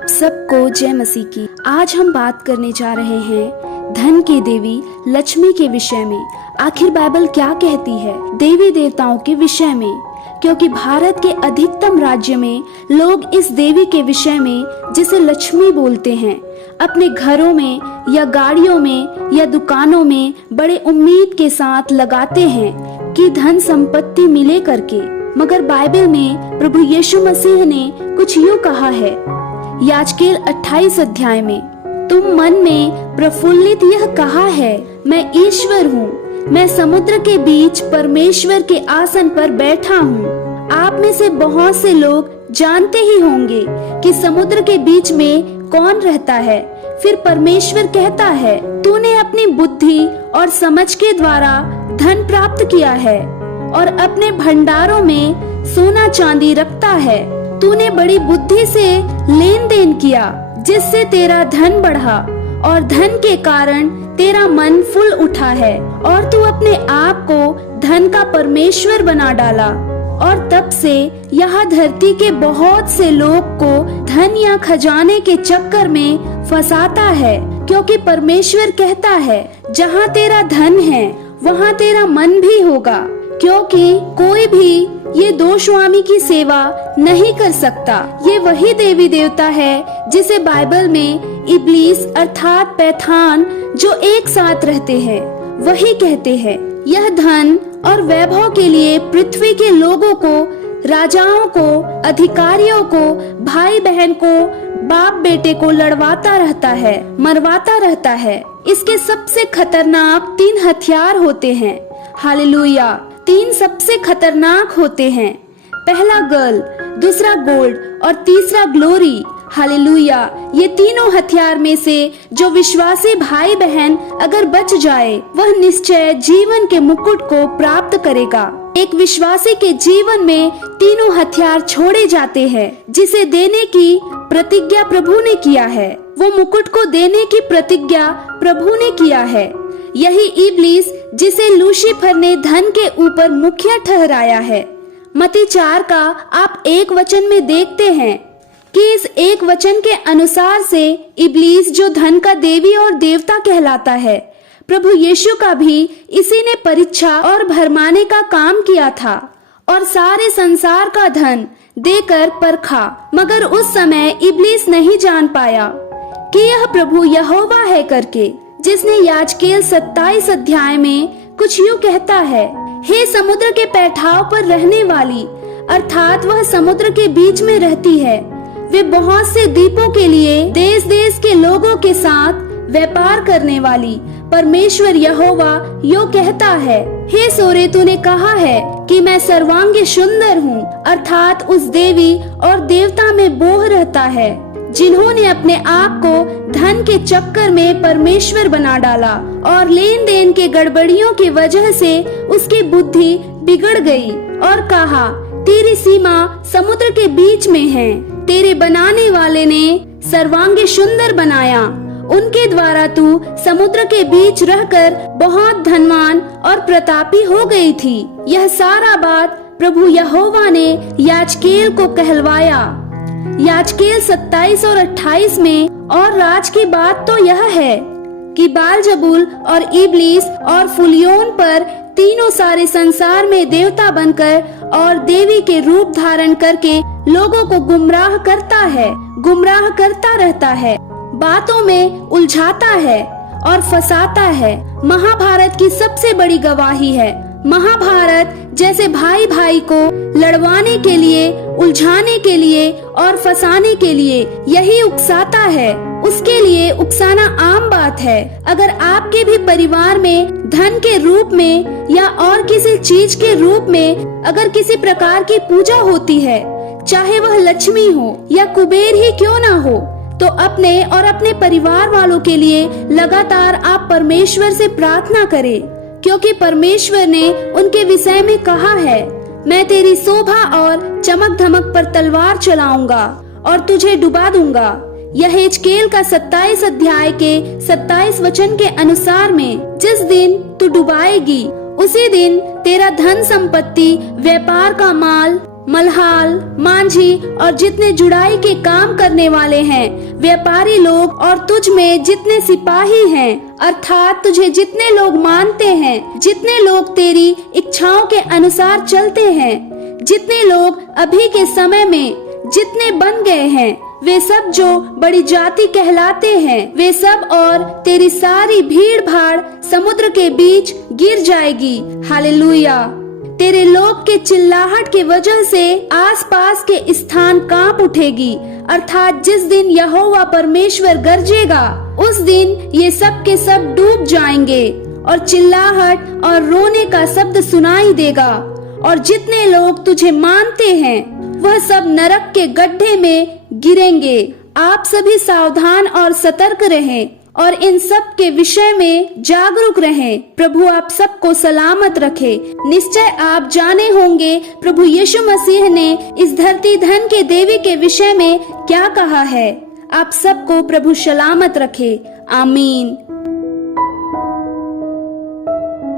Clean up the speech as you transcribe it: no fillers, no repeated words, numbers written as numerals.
आप सबको जय मसीह की। आज हम बात करने जा रहे हैं धन की देवी लक्ष्मी के विषय में। आखिर बाइबल क्या कहती है देवी देवताओं के विषय में, क्योंकि भारत के अधिकतम राज्य में लोग इस देवी के विषय में, जिसे लक्ष्मी बोलते हैं, अपने घरों में या गाड़ियों में या दुकानों में बड़े उम्मीद के साथ लगाते हैं कि धन संपत्ति मिले करके। मगर बाइबल में प्रभु यीशु मसीह ने कुछ यूँ कहा है, याजकेल 28 अध्याय में, तुम मन में प्रफुल्लित यह कहा है, मैं ईश्वर हूँ, मैं समुद्र के बीच परमेश्वर के आसन पर बैठा हूँ। आप में से बहुत से लोग जानते ही होंगे कि समुद्र के बीच में कौन रहता है। फिर परमेश्वर कहता है, तूने अपनी बुद्धि और समझ के द्वारा धन प्राप्त किया है और अपने भंडारों में सोना चांदी रखता है। तूने बड़ी बुद्धि से लेन देन किया, जिससे तेरा धन बढ़ा और धन के कारण तेरा मन फूल उठा है, और तू अपने आप को धन का परमेश्वर बना डाला। और तब से यह धरती के बहुत से लोग को धन या खजाने के चक्कर में फंसाता है, क्योंकि परमेश्वर कहता है, जहाँ तेरा धन है वहाँ तेरा मन भी होगा। क्योंकि कोई भी ये दो स्वामी की सेवा नहीं कर सकता। ये वही देवी देवता है जिसे बाइबल में इब्लीस अर्थात पैठान जो एक साथ रहते हैं, वही कहते हैं। यह धन और वैभव के लिए पृथ्वी के लोगों को, राजाओं को, अधिकारियों को, भाई बहन को, बाप बेटे को लड़वाता रहता है, मरवाता रहता है। इसके सबसे खतरनाक 3 हथियार होते हैं। हालेलुया। 3 सबसे खतरनाक होते हैं। पहला गर्ल, दूसरा गोल्ड और तीसरा ग्लोरी। हालेलुया। ये तीनों हथियार में से जो विश्वासी भाई बहन अगर बच जाए, वह निश्चय जीवन के मुकुट को प्राप्त करेगा। एक विश्वासी के जीवन में तीनों हथियार छोड़े जाते हैं, जिसे देने की प्रतिज्ञा प्रभु ने किया है। वो मुकुट को देने की प्रतिज्ञा प्रभु ने किया है। यही इब्लीस, जिसे लूसीफर ने धन के ऊपर मुखिया ठहराया है। मत्ती 4 का आप 1 वचन में देखते हैं कि इस 1 वचन के अनुसार से इब्लीस, जो धन का देवी और देवता कहलाता है, प्रभु यीशु का भी इसी ने परीक्षा और भरमाने का काम किया था और सारे संसार का धन देकर परखा। मगर उस समय इब्लीस नहीं जान पाया कि यह प्रभु यहोवा है करके, जिसने याजकेल 27 अध्याय में कुछ यूँ कहता है, हे समुद्र के पैठाव पर रहने वाली, अर्थात वह समुद्र के बीच में रहती है, वे बहुत से द्वीपों के लिए देश देश के लोगों के साथ व्यापार करने वाली, परमेश्वर यहोवा यो कहता है, हे सोरे, तूने कहा है कि मैं सर्वांगी सुंदर हूँ, अर्थात उस देवी और देवता में मोह रहता है, जिन्होंने अपने आप को धन के चक्कर में परमेश्वर बना डाला और लेन देन के गड़बड़ियों की वजह से उसकी बुद्धि बिगड़ गई, और कहा, तेरी सीमा समुद्र के बीच में है, तेरे बनाने वाले ने सर्वांगी सुंदर बनाया, उनके द्वारा तू समुद्र के बीच रहकर बहुत धनवान और प्रतापी हो गई थी। यह सारा बात प्रभु यहोवा ने याजकेल को कहलवाया। याजकेल 27 और 28 में। और राज की बात तो यह है कि बालजबूल और इब्लीस और फुलियोन पर तीनों सारे संसार में देवता बनकर और देवी के रूप धारण करके लोगों को गुमराह करता है, गुमराह करता रहता है, बातों में उलझाता है और फंसाता है। महाभारत की सबसे बड़ी गवाही है। महाभारत जैसे भाई भाई को लड़वाने के लिए, उलझाने के लिए और फंसाने के लिए यही उकसाता है, उसके लिए उकसाना आम बात है। अगर आपके भी परिवार में धन के रूप में या और किसी चीज के रूप में अगर किसी प्रकार की पूजा होती है, चाहे वह लक्ष्मी हो या कुबेर ही क्यों ना हो, तो अपने और अपने परिवार वालों के लिए लगातार आप परमेश्वर से प्रार्थना करें, क्योंकि परमेश्वर ने उनके विषय में कहा है, मैं तेरी शोभा और चमक धमक पर तलवार चलाऊंगा और तुझे डुबा दूंगा। यह यहेजकेल का 27 अध्याय के 27 वचन के अनुसार में, जिस दिन तू डुबाएगी उसी दिन तेरा धन संपत्ति, व्यापार का माल, मल्हाल, मांझी और जितने जुड़ाई के काम करने वाले हैं, व्यापारी लोग और तुझ में जितने सिपाही हैं, अर्थात तुझे जितने लोग मानते हैं, जितने लोग तेरी इच्छाओं के अनुसार चलते हैं, जितने लोग अभी के समय में जितने बन गए हैं, वे सब जो बड़ी जाति कहलाते हैं, वे सब और तेरी सारी भीड़ भाड़ समुद्र के बीच गिर जाएगी। हालेलुया। तेरे लोग के चिल्लाहट की वजह से आसपास के स्थान कांप उठेगी, अर्थात जिस दिन यहोवा परमेश्वर गरजेगा, उस दिन ये सब के सब डूब जाएंगे और चिल्लाहट और रोने का शब्द सुनाई देगा। और जितने लोग तुझे मानते हैं वह सब नरक के गड्ढे में गिरेंगे। आप सभी सावधान और सतर्क रहें और इन सब के विषय में जागरूक रहें। प्रभु आप सबको सलामत रखे। निश्चय आप जाने होंगे प्रभु यीशु मसीह ने इस धरती धन के देवी के विषय में क्या कहा है। आप सबको प्रभु सलामत रखे। आमीन।